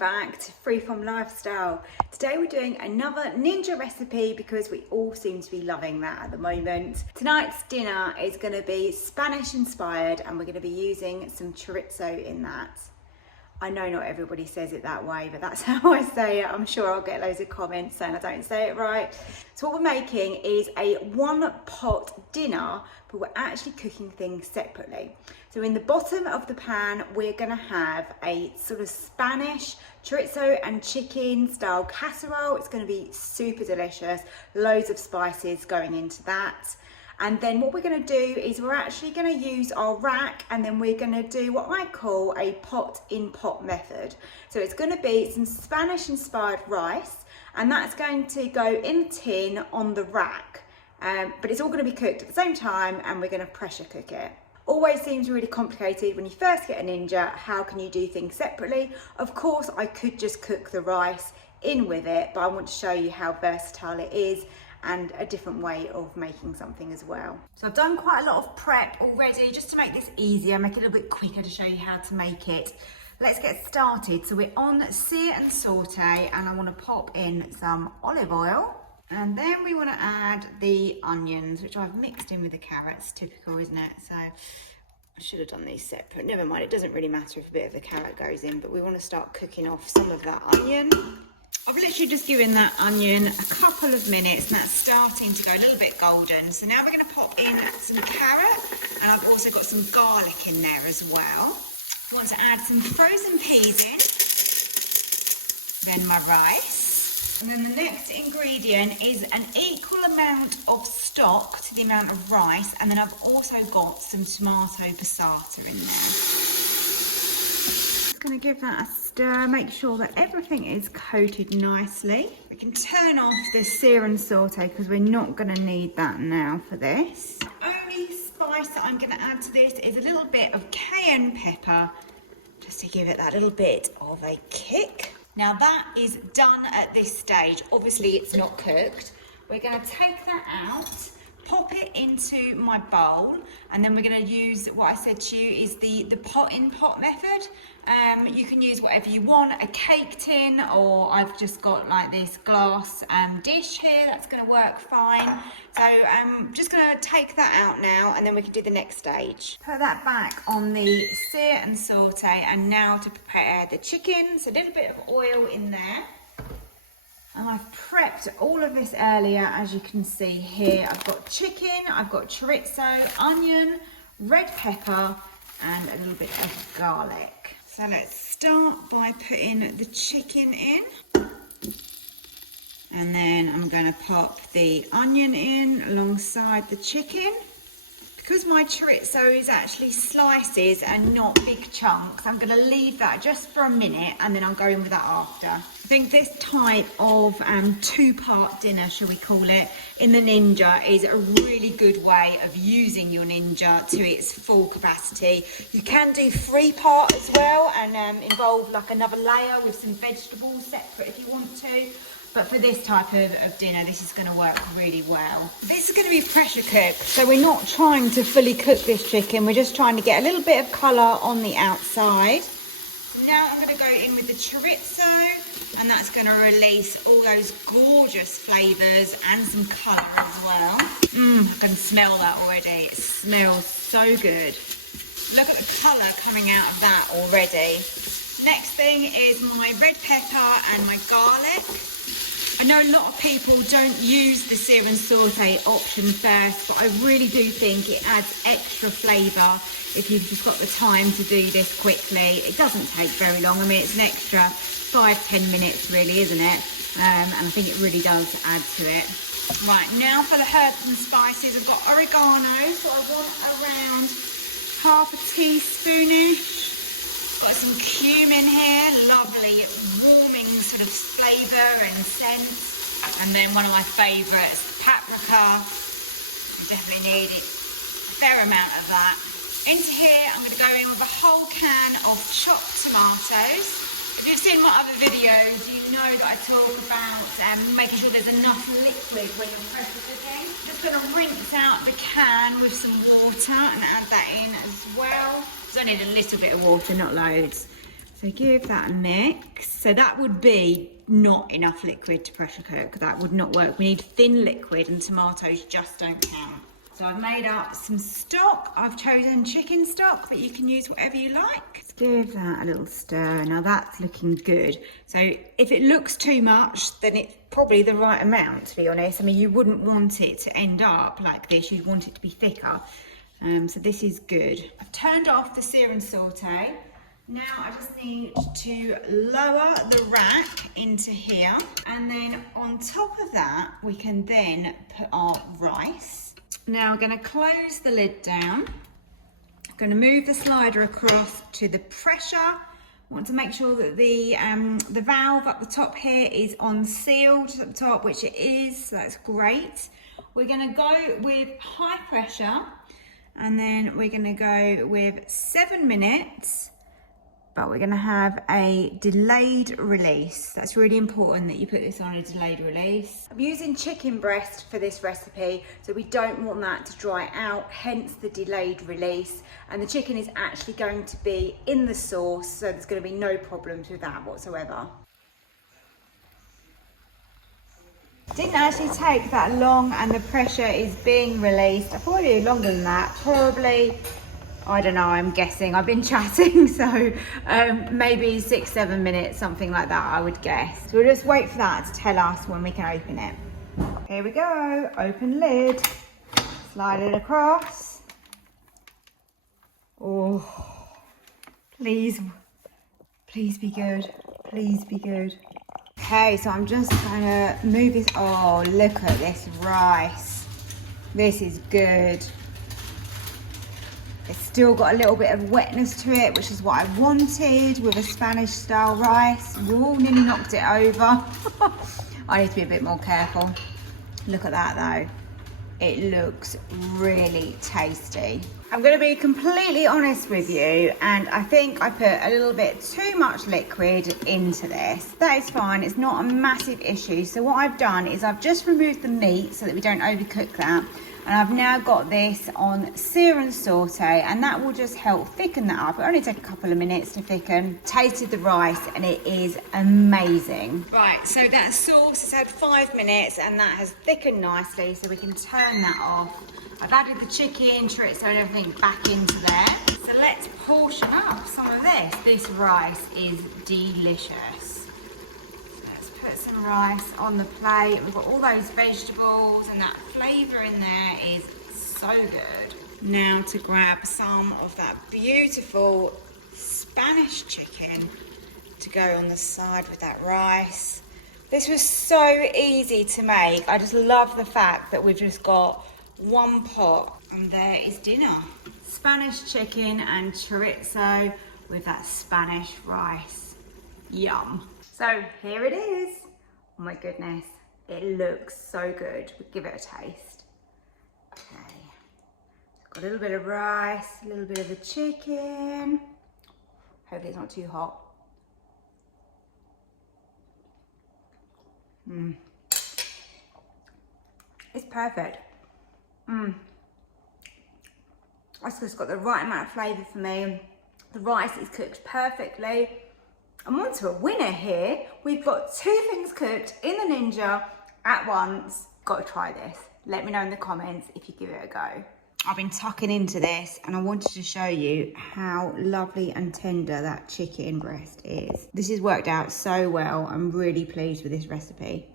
back to Freeform Lifestyle. Today we're doing another ninja recipe because we all seem to be loving that at the moment. Tonight's dinner is going to be Spanish inspired and we're going to be using some chorizo in that. I know not everybody says it that way, but that's how I say it. I'm sure I'll get loads of comments saying I don't say it right. So what we're making is a one pot dinner, but we're actually cooking things separately. So in the bottom of the pan, we're gonna have a sort of Spanish chorizo and chicken style casserole. It's gonna be super delicious, loads of spices going into that. And then what we're going to do is we're actually going to use our rack and then we're going to do what I call a pot in pot method. So it's going to be some Spanish inspired rice and that's going to go in the tin on the rack. But it's all going to be cooked at the same time and we're going to pressure cook it. Always seems really complicated when you first get a ninja. How can you do things separately? Of course, I could just cook the rice in with it, but I want to show you how versatile it is and a different way of making something as well. So I've done quite a lot of prep already just to make this easier, make it a little bit quicker to show you how to make it. Let's get started. So we're on sear and saute and I want to pop in some olive oil and then we want to add the onions, which I've mixed in with the carrots. Typical, isn't it? So I should have done these separate. Never mind, it doesn't really matter if a bit of the carrot goes in, but we want to start cooking off some of that onion. I've literally just given that onion a couple of minutes and that's starting to go a little bit golden. So now we're going to pop in some carrot and I've also got some garlic in there as well. I want to add some frozen peas in, then my rice. And then the next ingredient is an equal amount of stock to the amount of rice, and then I've also got some tomato passata in there. Going to give that a stir, make sure that everything is coated nicely. We can turn off the sear and saute because we're not going to need that now for this. The only spice that I'm going to add to this is a little bit of cayenne pepper, just to give it that little bit of a kick. Now that is done at this stage. Obviously it's not cooked. We're going to take that out, pop it into my bowl, and then we're going to use what I said to you is the pot in pot method. You can use whatever you want, a cake tin, or I've just got like this glass dish here, that's going to work fine. So I'm just going to take that out now and then we can do the next stage. Put that back on the sear and saute, and now to prepare the chicken. So a little bit of oil in there. And I've prepped all of this earlier, as you can see here. I've got chicken, I've got chorizo, onion, red pepper, and a little bit of garlic. So let's start by putting the chicken in. And then I'm going to pop the onion in alongside the chicken. Because my chorizo is actually slices and not big chunks, I'm going to leave that just for a minute and then I'll go in with that after. I think this type of two-part dinner, shall we call it, in the Ninja is a really good way of using your Ninja to its full capacity. You can do three-part as well and involve like another layer with some vegetables separate if you want to. But for this type of dinner, this is going to work really well. This is going to be pressure cooked, so we're not trying to fully cook this chicken. We're just trying to get a little bit of colour on the outside. So now I'm going to go in with the chorizo, and that's going to release all those gorgeous flavours and some colour as well. I can smell that already. It smells so good. Look at the colour coming out of that already. Next thing is my red pepper and my garlic. I know a lot of people don't use the sear and saute option first, but I really do think it adds extra flavour if you've just got the time to do this quickly. It doesn't take very long. I mean, it's an extra 5-10 minutes really, isn't it? And I think it really does add to it. Right, now for the herbs and spices, I've got oregano, so I want around half a teaspoonish. Got some cumin here, lovely warming sort of flavour and scent. And then one of my favourites, paprika. Definitely needed a fair amount of that. Into here, I'm going to go in with a whole can of chopped tomatoes. If you've seen my other videos, you know that I talk about making sure there's enough liquid when you're pressure cooking. Just going to rinse out the can with some water and add that in as well. So I need a little bit of water, not loads. So give that a mix. So that would be not enough liquid to pressure cook. That would not work. We need thin liquid and tomatoes just don't count. So I've made up some stock. I've chosen chicken stock, but you can use whatever you like. Let's give that a little stir. Now that's looking good. So if it looks too much, then it's probably the right amount, to be honest. I mean, you wouldn't want it to end up like this. You'd want it to be thicker. So this is good. I've turned off the sear and saute. Now I just need to lower the rack into here. And then on top of that, we can then put our rice. Now I'm going to close the lid down. I'm going to move the slider across to the pressure. I want to make sure that the valve up the top here is on sealed at the top, which it is, so that's great. We're going to go with high pressure, and then we're going to go with 7 minutes. But we're going to have a delayed release. That's really important that you put this on a delayed release. I'm using chicken breast for this recipe, so we don't want that to dry out, hence the delayed release. And the chicken is actually going to be in the sauce, so there's going to be no problems with that whatsoever. Didn't actually take that long, and the pressure is being released. I thought it'd be longer than that, probably. I don't know, I'm guessing. I've been chatting, so maybe 6-7 minutes, something like that, I would guess. So we'll just wait for that to tell us when we can open it. Here we go, open lid, slide it across. Oh, please be good, please be good. Okay, so I'm just gonna move this. Oh, look at this rice. This is good. It's still got a little bit of wetness to it, which is what I wanted with a Spanish style rice. Ooh, nearly knocked it over. I need to be a bit more careful. Look at that though. It looks really tasty. I'm going to be completely honest with you, and I think I put a little bit too much liquid into this. That is fine, it's not a massive issue. So what I've done is I've just removed the meat so that we don't overcook that. And I've now got this on sear and saute, and that will just help thicken that up. It only take a couple of minutes to thicken. Tasted the rice and it is amazing. Right, so that sauce has had 5 minutes and that has thickened nicely, so we can turn that off. I've added the chicken, chorizo and everything back into there. So let's portion up some of this. This rice is delicious. Put some rice on the plate. We've got all those vegetables and that flavour in there is so good. Now to grab some of that beautiful Spanish chicken to go on the side with that rice. This was so easy to make. I just love the fact that we've just got one pot and there is dinner. Spanish chicken and chorizo with that Spanish rice. Yum. So here it is. Oh my goodness, it looks so good. We'll give it a taste. Okay, got a little bit of rice, a little bit of the chicken. Hopefully it's not too hot. It's perfect. It's just got the right amount of flavour for me. The rice is cooked perfectly. I'm on to a winner here. We've got 2 things cooked in the Ninja at once. Got to try this. Let me know in the comments if you give it a go. I've been tucking into this and I wanted to show you how lovely and tender that chicken breast is. This has worked out so well. I'm really pleased with this recipe.